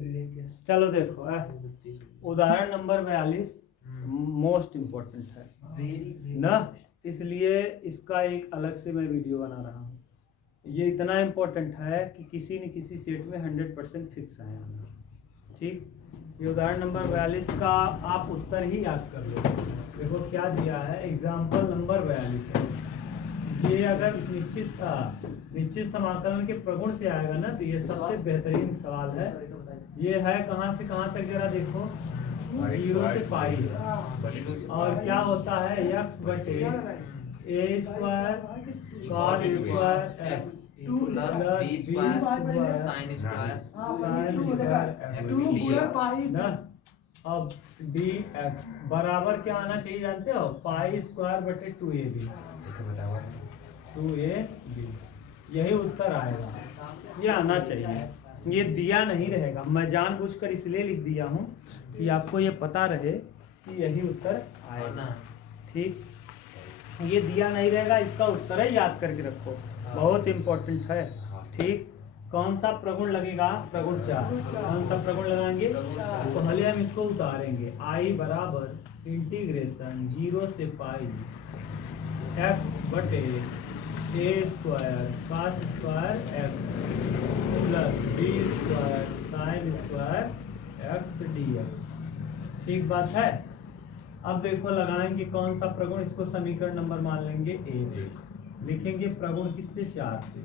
चलो देखो उदाहरण नंबर 42 मोस्ट इम्पोर्टेंट है ना, इसलिए इसका एक अलग से मैं वीडियो बना रहा हूँ। ये इतना इम्पोर्टेंट है कि किसी न किसी सेट में 100% फिक्स आया। ठीक, ये उदाहरण नंबर 42 का आप उत्तर ही याद कर लो। देखो क्या दिया है, एग्जाम्पल नंबर 42 है। ये अगर निश्चित समाकलन के प्रगुण से आएगा ना, तो ये सबसे बेहतरीन सवाल है। ये है कहाँ से कहाँ तक, जरा देखो, 0 से पाई है। और क्या होता है, x बटे a square cos square x plus b square sine square ना। अब dx बराबर क्या आना चाहिए जानते हो, पाई स्क्वायर बटे 2ab। यही उत्तर आएगा, ये आना चाहिए। ये दिया नहीं रहेगा, मैं जानबूझकर इसलिए लिख दिया हूँ कि आपको ये पता रहे कि यही उत्तर आएगा। ठीक, ये दिया नहीं रहेगा, इसका उत्तर है, याद करके रखो, बहुत इम्पोर्टेंट है। ठीक, कौन सा प्रगुण लगेगा, प्रगुण 4। कौन सा प्रगुण लगाएंगे, तो पहले हम इसको उतारेंगे। I बराबर इंटीग्रेशन 0 से पाई x बटे a square cos square x plus b square sine square x dx। ठीक बात है। अब देखो लगाएंगे कौन सा प्रगुण, इसको समीकरण नंबर मान लेंगे 1। लिखेंगे प्रगुण किससे, 4 से।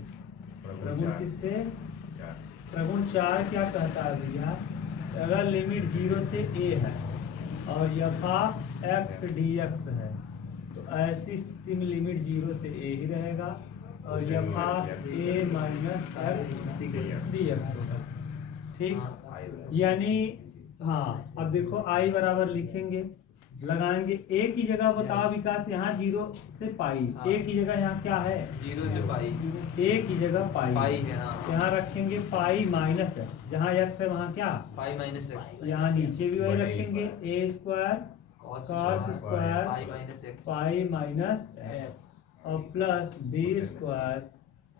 प्रगुण किससे, प्रगुण 4 क्या कहता है भैया, अगर लिमिट 0 से a है और यथा x dx है, तो ऐसी स्थिति में लिमिट 0 से a ही रहेगा और यथा a माइनस x dx होगा। ठीक, यानी हाँ, अब देखो I बराबर लिखेंगे, लगाएंगे a की जगह, बताओ विकास, यहाँ 0 से पाई, a की जगह यहाँ क्या है, 0 से पाई, a की जगह पाई है। यहाँ रखेंगे पाई माइनस x, जहाँ x है वहाँ क्या, पाई माइनस x। यहाँ नीचे भी वही रखेंगे, a square cos square pi minus x और plus b square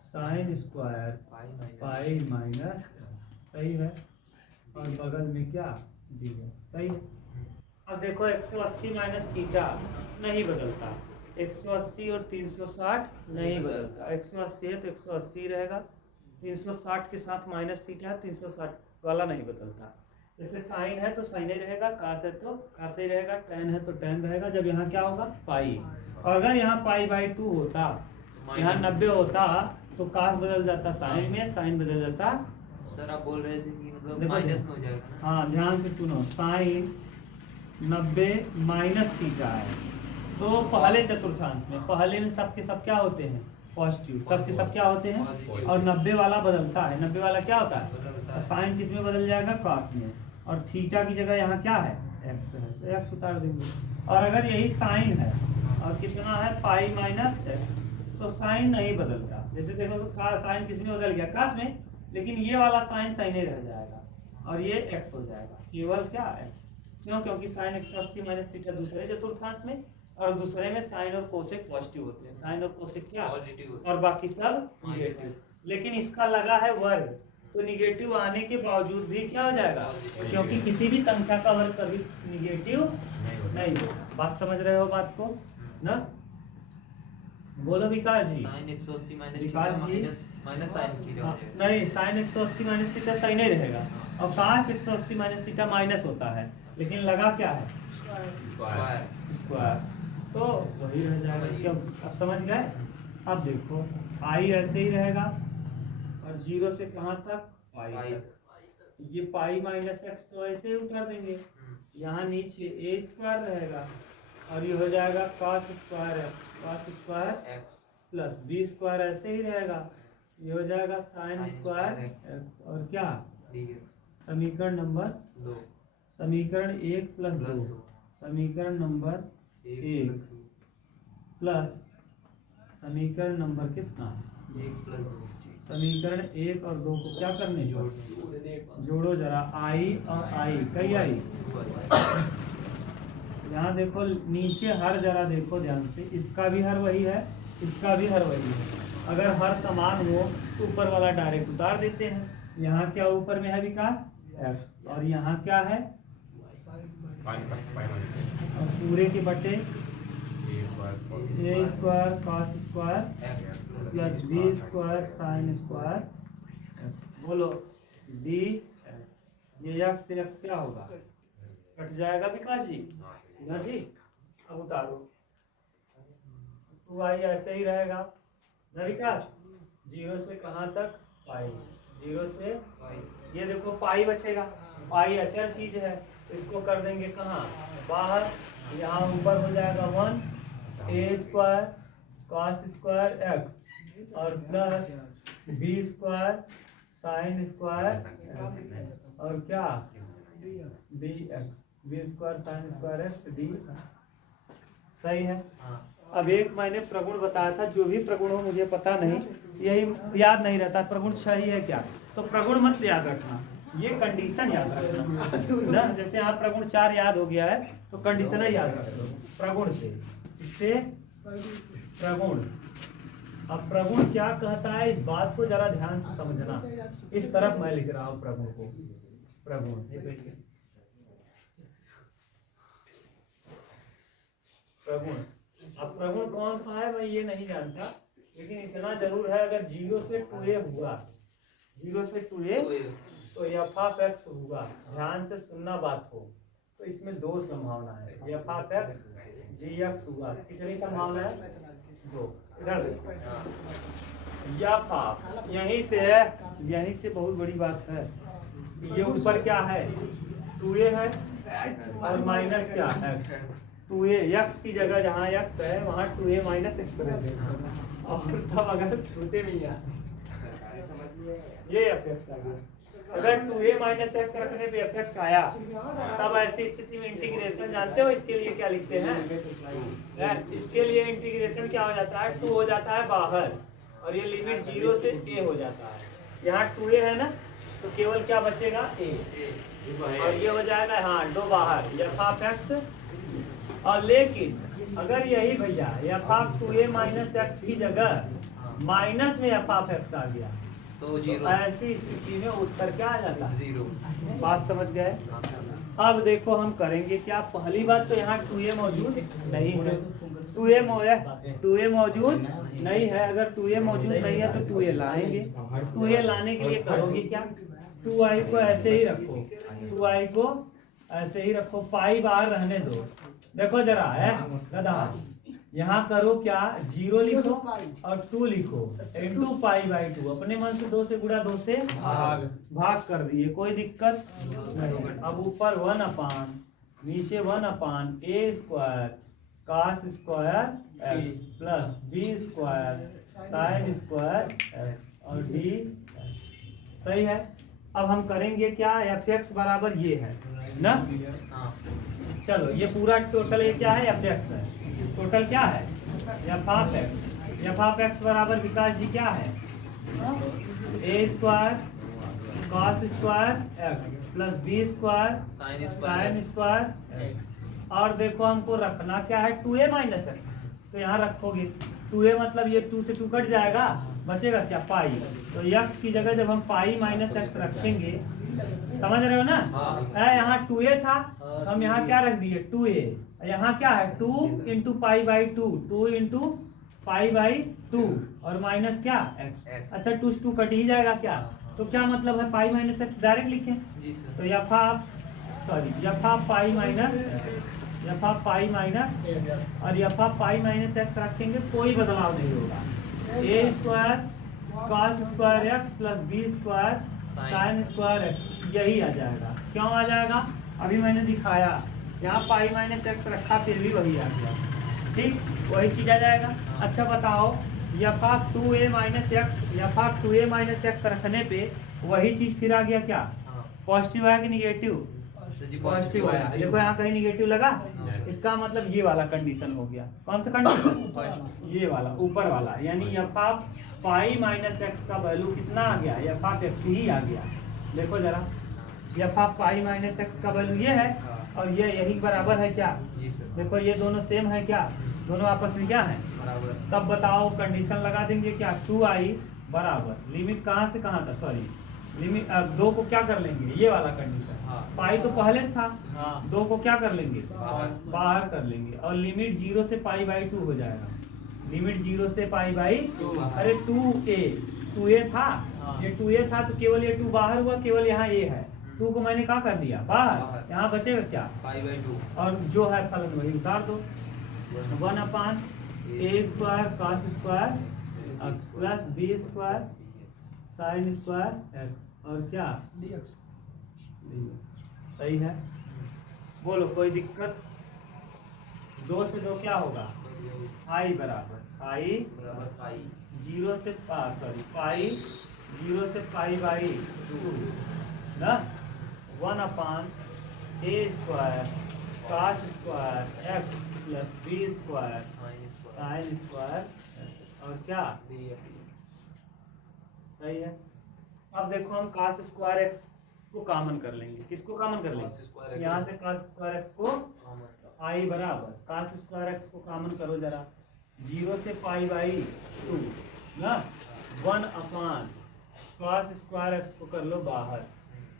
sine square pi minus, सही है। और बगल में क्या दी है, सही है। अब देखो 180 माइनस थीटा नहीं बदलता, 180 और 360 नहीं बदलता। 180 है तो 180 रहेगा, 360 के साथ माइनस थीटा, 360 वाला नहीं बदलता। जैसे साइन है तो साइन ही रहेगा, कास है तो कास ही रहेगा, टैन है तो टैन रहेगा। जब यहाँ क्या होगा, पाई, और अगर यहाँ पाई बाई 2 होता, यहाँ 90 होता, तो कास बदल जाता साइन में, साइन बदल जाता। सर आप बोल रहे थे कि मतलब माइनस में हो जाएगा ना। हाँ, ध्यान से सुनो, साइन 90 माइनस थीटा है, तो पहले चतुर्थांश में, पहले में सबके सब क्या होते हैं, पॉजिटिव, सबके सब क्या होते हैं, और 90 वाला बदलता है। 90 वाला क्या होता है, तो साइन किस में बदल जाएगा, कॉस में, और थीटा की जगह यहाँ क्या है, एक्स है, तो एक्स उतार देंगे। और अगर यही साइन है और कितना है, पाई माइनस एक्स, तो साइन नहीं बदलता। जैसे देखो तो साइन किस में बदल गया, कास में, लेकिन ये वाला साइन साइन ही रह जाएगा और ये एक्स हो जाएगा, केवल क्या एक्स। क्यों, क्योंकि साइन 180 माइनस थीटा दूसरे चतुर्थांश में, और दूसरे में साइन और कोसेक पॉजिटिव होते हैं, साइन और कोसेक क्या पॉजिटिव, और बाकी सब निगेटिव। लेकिन इसका लगा है वर्ग, तो निगेटिव आने के बावजूद भी क्या हो जाएगा, क्योंकि किसी भी संख्या का वर्ग कभी निगेटिव नहीं होगा। बात समझ रहे हो बात को ना, बोलो विकास जी। साइन 180 माइनस साइन थीटा नहीं, साइन 180 माइनस थीटा सही नहीं रहेगा, और कास 180 माइनस थीटा माइनस होता है, लेकिन लगा क्या है, स्क्वायर, तो वही रह जाएगा। क्यों, अब समझ गए। अब देखो आई ऐसे ही रहेगा, और 0 से कहाँ तक, पाई तक। ये पाई माइनस एक्स तो ऐसे ही उतार देंगे, यहाँ नीचे ए स्क्वायर रहेगा, और ये हो जाएगा cos square x plus B square ऐसे ही रहेगा, ये हो जाएगा साइन स्क्वायर एक्स, और क्या समीकरण नंबर 2, समीकरण 1 प्लस 2, समीकरण नंबर 1 प्लस समीकरण नंबर कितना, 1 प्लस 2। समीकरण 1 और 2 को क्या करने, जोड़ो जरा, आई और आई, कई आई, यहाँ देखो नीचे हर जरा देखो ध्यान से, इसका भी हर वही है, इसका भी हर वही है। अगर हर समान हो तो ऊपर वाला डायरेक्ट उतार देते हैं। यहाँ क्या ऊपर में है विकास, एक्स, और यहाँ क्या है और पूरे के बटे ए square cos square plus B square sine square. बोलो डी, ये एक्स से एक्स क्या होगा, कट जाएगा विकास जी ना जी। अब उतारो, टू आई ऐसे ही रहेगा ना विकास, जीरो से कहाँ तक पाई, जीरो से ये देखो पाई बचेगा, पाई अचल चीज है तो इसको कर देंगे कहाँ बाहर, यहाँ ऊपर हो जाएगा 1 a square cos square x और plus B square sine square और क्या d x, b square sine square x d. सही है। अब एक मैंने प्रगुण बताया था, जो भी प्रगुण हो मुझे पता नहीं, यही याद नहीं रहता प्रगुण सही है क्या, तो प्रगुण मत याद रखना, ये कंडीशन याद रखना ना। जैसे यहाँ प्रगुण 4 याद हो गया है तो कंडीशन याद रख लो प्रगुण से, इससे प्रगुण। अब प्रगुण क्या कहता है, इस बात को जरा ध्यान से समझना, इस तरफ मैं लिख रहा हूँ प्रगुण को, प्रगुण प्रगुण। अब प्रगुण कौन सा है मैं ये नहीं जानता, लेकिन इतना जरूर है अगर 0 से 2a हुआ, 0 से 2a तो एफ ऑफ एक्स होगा। ध्यान से सुनना बात को, तो इसमें 2 संभावना है, f of x g x हुआ, कितनी संभावना है 2। इधर एफ ऑफ यहीं से है, यहीं से बहुत बड़ी बात है, ये ऊपर क्या है 2a है और माइनस क्या है 2a, एक्स की जगह जहाँ एक्स है वहाँ 2a माइनस एक्स रहेगा, और तब अगर छोटे में ये एफ एक्स आ गया, अगर 2a माइनस एक्स रखने पे एफ एक्स आया, तब ऐसी स्थिति में इंटीग्रेशन जानते हो इसके लिए क्या लिखते हैं, इसके लिए इंटीग्रेशन क्या हो जाता है 2 हो जाता है बाहर, और ये लिमिट 0 से a हो जाता है। यहाँ 2a है ना, तो केवल क्या बचेगा a, और ये हो जाएगा हाँ 2 बाहर एफ ऑफ एक्स। और लेकिन अगर यही भैया F of 2a minus x की जगह माइनस में एफ ऑफ एक्स आ गया तो 0, ऐसी स्थिति में उत्तर क्या आ जाता है 0। बात समझ गए। अब देखो हम करेंगे क्या, पहली बात तो यहाँ 2a मौजूद नहीं है, 2a मौजूद नहीं है, अगर 2a मौजूद नहीं है तो 2a लाएंगे, 2a लाने के लिए करोगे क्या, 2i को ऐसे ही रखो, 2i को ऐसे ही रखो, पाई बाहर रहने दो। देखो जरा है गधा, यहाँ करो क्या 0 लिखो और 2 लिखो इंटू पाई बाई 2, अपने मन से 2 से गुणा 2 से भाग कर दिए, कोई दिक्कत नहीं। अब ऊपर 1 अपान नीचे 1 upon A square cos square x plus B square sine square x और डी। सही है। अब हम करेंगे क्या, एफ एक्स बराबर ये है ना, चलो ये पूरा टोटल ये क्या है एफ एक्स है, टोटल क्या है f of x, f of x बराबर विकास जी क्या है a square cos square x plus B square sine square x. और देखो हमको रखना क्या है 2a माइनस एक्स, तो यहाँ रखोगे 2a मतलब ये 2 से 2 कट जाएगा, बचेगा क्या पाई, तो x की जगह जब हम पाई माइनस एक्स रखेंगे, समझ रहे हो ना, यहाँ 2a था हम यहाँ क्या रख दिए 2a, यहाँ क्या है 2 into pi by 2, 2 into pi by 2 और माइनस क्या x। अच्छा 2 से 2 कट ही जाएगा क्या, तो क्या मतलब है पाई माइनस एक्स डायरेक्ट लिखें, तो एफ ऑफ पाई माइनस और f of pi minus x रखेंगे, कोई बदलाव नहीं होगा, a square cos square x plus B square sine square x यही आ जाएगा। क्यों आ जाएगा, अभी मैंने दिखाया, यहाँ पाई माइनस एक्स रखा फिर भी वही आ गया, ठीक वही चीज आ जाएगा। अच्छा बताओ F of 2a minus x, f of 2a minus x रखने पे वही चीज फिर आ गया, क्या पॉजिटिव आया कि निगेटिव, पॉजिटिव आया। देखो यहाँ कहीं निगेटिव लगा, इसका मतलब ये वाला कंडीशन हो गया, कौन सा कंडीशन, ये वाला ऊपर वाला, यानी F of pi minus x का वैल्यू कितना आ गया, एफ ऑफ एक्स ही आ गया। देखो जरा F of pi minus x का वैल्यू ये है और ये यही बराबर है क्या, देखो ये दोनों सेम है क्या, दोनों आपस में क्या है बराबर। तब बताओ कंडीशन लगा देंगे क्या 2i बराबर लिमिट कहाँ से कहाँ तक, सॉरी लिमिट दो को क्या कर लेंगे, ये वाला कंडीशन, हाँ। पाई तो पहले से था, हाँ। दो को क्या कर लेंगे, बाहर। बाहर कर लेंगे, और लिमिट 0 से पाई बाई 2 हो जाएगा, लिमिट 0 से पाई बाई 2 अरे 2a था, हाँ। ये 2a था तो केवल ये 2 बाहर हुआ, केवल यहाँ a है, 2 को मैंने क्या कर दिया बाहर, बाहर। यहाँ बचेगा क्या, पाई/2 और जो है फलन वही उतार दो, 1/a square cos square plus b square sin square x और क्या dx। सही है। बोलो कोई दिक्कत, 2 से 2 क्या होगा, i बराबर i बराबर पाई 0 से पाई 0 से पाई बाई 2 ना, 1/a square cos square x plus b square sine square sin square और क्या dx। सही है। अब देखो हम cos स्क्वायर x को कॉमन कर लेंगे, किसको कॉमन कर cos स्क्वायर लेंगे, x यहाँ से cos स्क्वायर x को कॉमन i बराबर cos स्क्वायर x को कॉमन करो जरा, 0 से पाई बाई 2 ना, 1/cos स्क्वायर x को कर लो बाहर,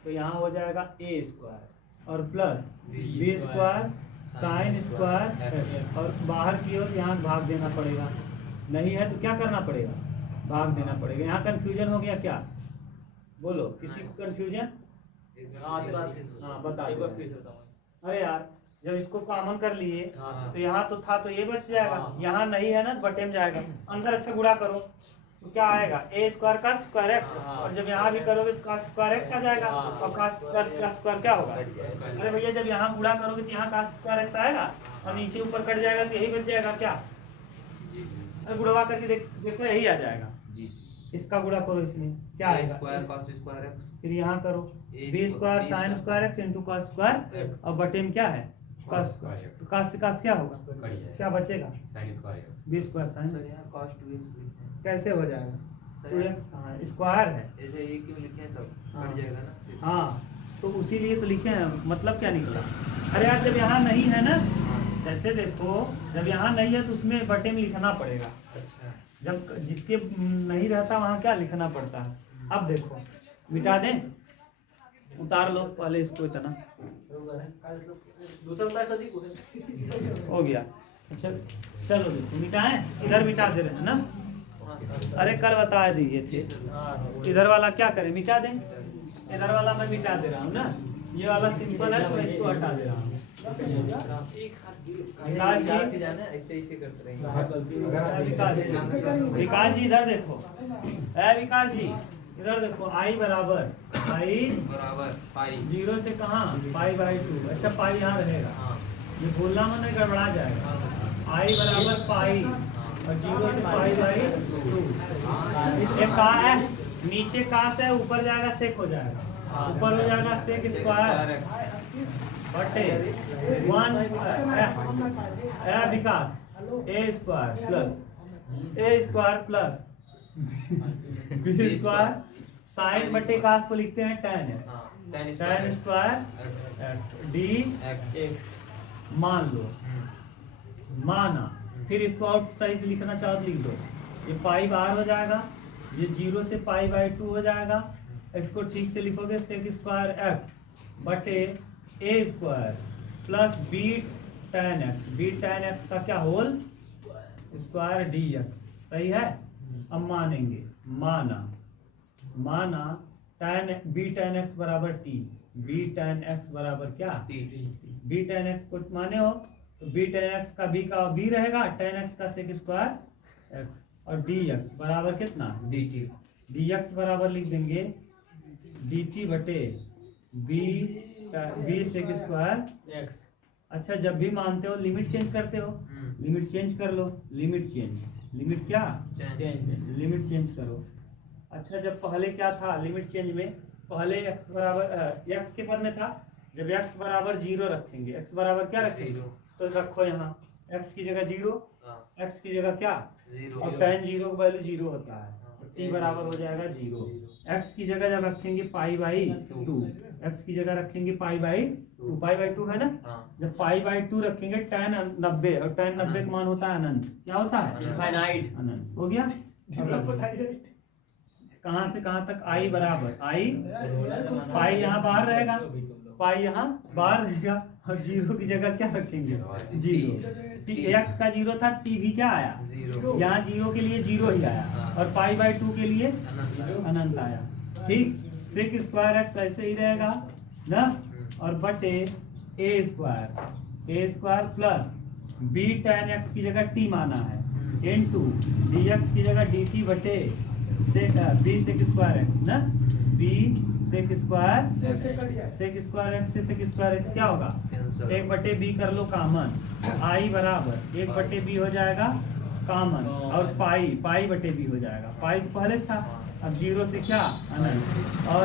तो यहाँ हो जाएगा a स्क्वायर और plus b square sine square x, और बाहर की ओर यहाँ भाग देना पड़ेगा, नहीं है तो क्या करना पड़ेगा, भाग देना पड़ेगा। यहाँ कंफ्यूजन हो गया क्या, बोलो किसी को कंफ्यूजन, हाँ से बात हाँ बता एक दो। बार फिर से बताओ। अरे यार जब इसको कॉमन कर लिए हाँ। तो यहाँ तो था तो ये बच जाएगा, हाँ। यहाँ नहीं है ना तो बटे में जाएगा, अंदर अच्छा गुणा करो तो क्या आएगा a स्क्वायर का स्क्वायर x, हाँ। और जब यहाँ भी करोगे तो cos स्क्वायर x आ जाएगा, हाँ। और cos स्क्वायर का स्क्वायर क्या होगा, अरे भैया जब यहाँ गुणा करोगे तो यहाँ cos स्क्वायर x आएगा और नीचे ऊपर कट जाएगा तो यही बच जाएगा क्या, अरे गुणवा करके देखो यही आ जाएगा, इसका गुणा करो इसमें क्या a आएगा, स्क्वायर cos स्क्वायर x फिर यहाँ करो A b square sine square x into cos square x और बटे में क्या है cos x। cos से cos क्या होगा, बढ़िया। क्या बचेगा sin square x। b square sine, sir यहाँ cos 2x कैसे हो जाएगा, सर 2x हाँ स्क्वायर है, ऐसे ये क्यों लिखे हैं तब हाँ। कट जाएगा ना हाँ तो उसी लिए तो लिखे हैं, मतलब क्या निकला, अरे यार जब यहाँ नहीं है ना, हाँ। जैसे देखो जब यहाँ नहीं है तो उसमें बटे में लिखना पड़ेगा, अच्छा जब जिसके नहीं रहता वहाँ क्या लिखना पड़ता है। अब देखो मिटा दें, उतार लो पहले इसको, इतना दूसरा बताया सदी को हो गया। अच्छा चलो देखो मिटाएं, इधर मिटा दे रहे हैं ना, अरे कल बता दिए थे, इधर वाला क्या करें मिटा दें, इधर वाला मैं मिटा दे रहा हूँ ना, ये वाला सिंपल है तो मैं इसको हटा दे रहा हूँ। विकास जी ऐसे ऐसे करते रहेंगे विकास जी इधर देखो, विकास जी इधर देखो, i बराबर बराबर पाई 0 से कहाँ पाई बाई 2, अच्छा पाई यहाँ रहेगा, हाँ ये बोलना मन गड़बड़ा जाएगा, i बराबर पाई और 0 से पाई बाई 2, ये का है नीचे का से ऊपर जाएगा सेक हो जाएगा, ऊपर हो जाएगा सेक स्क्वायर बटे 1 विकास a square plus b square sine बटे कास को लिखते हैं tan है, हाँ tan tan square d x मान लो, माना, फिर इसको आउट साइड लिखना चाहो तो लिख दो, ये पाई बाहर हो जाएगा, ये 0 से पाई बाई 2 हो जाएगा, इसको ठीक से लिखोगे सेक स्क्वायर x बटे a square plus b tan x का क्या होल स्क्वायर dx, सही है। अब मानेंगे, माना b tan x बराबर t, b tan x बराबर क्या, b tan x को माने हो तो b tan x का b रहेगा, tan x का सेक स्क्वायर x और dx बराबर कितना, dt dx बराबर लिख देंगे dt बटे b सेक स्क्वायर x। अच्छा जब भी मानते हो लिमिट चेंज करते हो, लिमिट चेंज कर लो, लिमिट क्या, लिमिट चेंज करो। अच्छा जब पहले क्या था लिमिट चेंज में, पहले x बराबर x के पर में था, जब x बराबर 0 रखेंगे, x बराबर क्या रखेंगे, तो रखो यहाँ x की जगह 0, x की जगह क्या, और tan 0 का वैल्यू 0 होता है, t बराबर हो जाएगा 0, x की जगह जब रखेंगे पाई बाई 2, x की जगह रखेंगे पाई बाई 2 है ना, जब पाई बाई 2 रखेंगे tan 90, और tan 90 का मान होता है अनंत, क्या होता है इनफाइनाइट। अनंत, हो गया। कहाँ से कहाँ तक आई बराबर आई, पाई यहाँ बाहर रहेगा, पाई यहाँ बाहर रहेगा और जीरो की जगह क्या रखेंगे, जीरो। एक्स का जीरो था, टी भी क्या आया, जीरो। यहाँ जीरो के लिए जीरो ही आया और पाई बाई 2 के लिए अनंत आया। ठीक, सेक स्क्वायर एक्स ऐसे ही रहेगा ना, और बटे ए square plus b tan x की जगह टी माना है इनटू डी एक्स की जगह डी टी बटे बी सेक स्क्वायर एक्स ना, बी सेक स्क्वायर एक्स से सेक स्क्वायर एक्स क्या होगा, एक बटे बी कर लो कॉमन, आई बराबर एक बटे बी हो जाएगा कॉमन, और पाई बटे बी हो जाएगा, पाई तो पहले से था, अब जीरो से क्या अनंत, और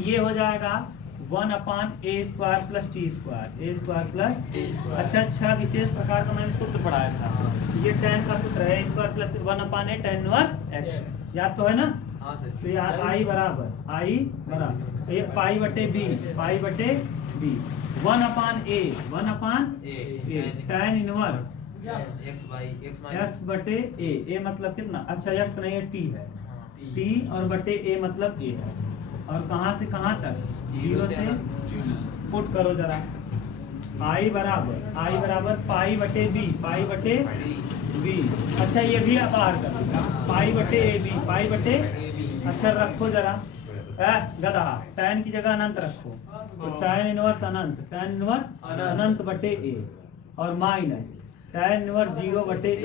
ये हो जाएगा 1/a² plus T square plus. अच्छा विशेष प्रकार का मैंने सूत्र पढ़ाया था, ये tan का सूत्र है a² plus 1/a tan inverse x, याद तो है ना। हाँ सर। तो यार आई बराबर ये पाई बटे बी 1/a tan इनवर्स x बटे a मतलब कितना, अच्छा x नहीं है t है, t और बटे a मतलब a है, और कहाँ से कहाँ तक, जीरो से पुट करो जरा, आई बराबर पाई बटे बी, अच्छा ये भी बाहर कर देगा, पाई बटे अच्छा रखो जरा, गधा tan की जगह अनंत रखो, तो tan इनवर्स अनंत बटे a, और माइनस tan इनवर्स 0 बटे a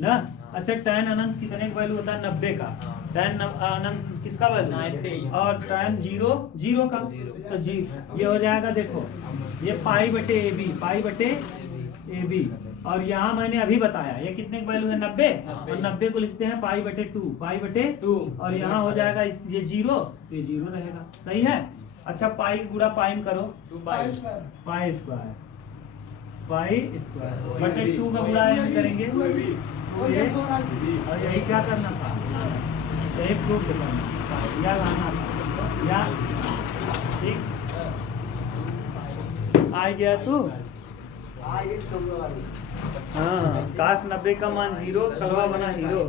ना। अच्छा tan अनंत कितने का वैल्यू होता है, 90 का, tan अनंत किसका वैल्यू, 90, और tan 0 का, तो जी ये हो जाएगा, देखो ये पाई बटे ए बी, और यहाँ मैंने अभी बताया ये कितने का वैल्यू है, 90, और 90 को लिखते हैं पाई बटे 2, और यहाँ हो जाएगा ये 0, तो ये 0 रहेगा, सही है। अच्छा पाई गुड़ा पाई में करो, पाई स्क्वायर बटे 2 का गुड़ा यहाँ करेंगे, और यही क्या करना था, यही प्रूफ करना या लाना या, ठीक आ गया तू। हाँ काश 90 का मान 0, कलवा बना हीरो।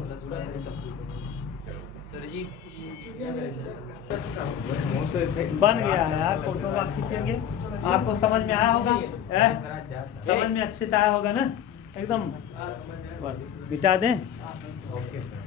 सर जी बन गया है यार, फोटो आप खींचेंगे, आपको समझ में आया होगा, समझ में अच्छे से आया होगा ना एकदम, बस बिता दें। Okay sir.